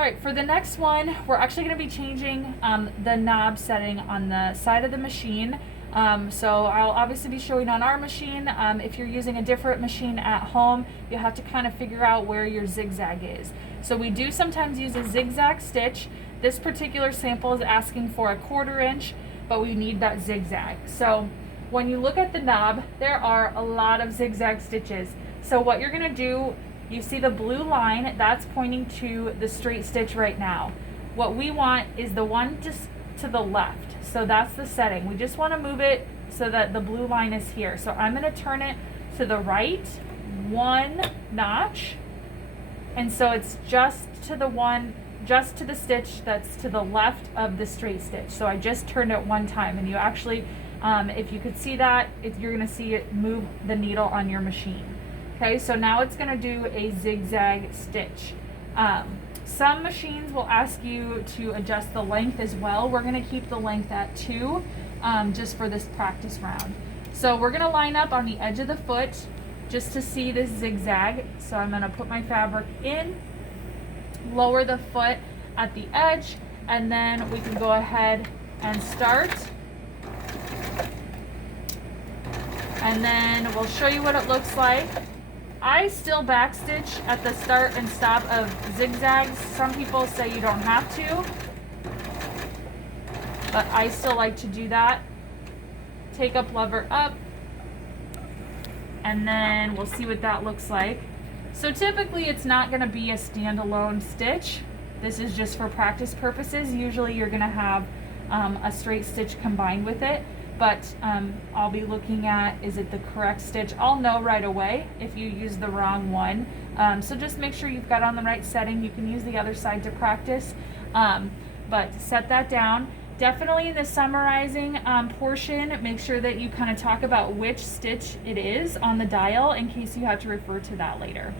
All right, for the next one, we're actually going to be changing the knob setting on the side of the machine. So I'll obviously be showing on our machine. If you're using a different machine at home, you have to kind of figure out where your zigzag is. So we do sometimes use a zigzag stitch. This particular sample is asking for a 1/4 inch, but we need that zigzag. So when you look at the knob, there are a lot of zigzag stitches. So what you're going to do, you see the blue line, that's pointing to the straight stitch right now. What we want is the one just to the left. So that's the setting. We just want to move it so that the blue line is here. So I'm going to turn it to the right 1 notch. And so it's just to the stitch that's to the left of the straight stitch. So I just turned it 1 time, and you actually, if you could see that, you're going to see it move the needle on your machine. Okay, so now it's going to do a zigzag stitch. Some machines will ask you to adjust the length as well. We're going to keep the length at 2 just for this practice round. So we're going to line up on the edge of the foot just to see this zigzag. So I'm going to put my fabric in, lower the foot at the edge, and then we can go ahead and start. And then we'll show you what it looks like. I still backstitch at the start and stop of zigzags. Some people say you don't have to, but I still like to do that. Take up lever up, and then we'll see what that looks like. So typically it's not going to be a standalone stitch. This is just for practice purposes. Usually you're going to have a straight stitch combined with it. But I'll be looking at, is it the correct stitch? I'll know right away if you use the wrong one. So just make sure you've got on the right setting. You can use the other side to practice, but set that down. Definitely in the summarizing portion, make sure that you kind of talk about which stitch it is on the dial in case you have to refer to that later.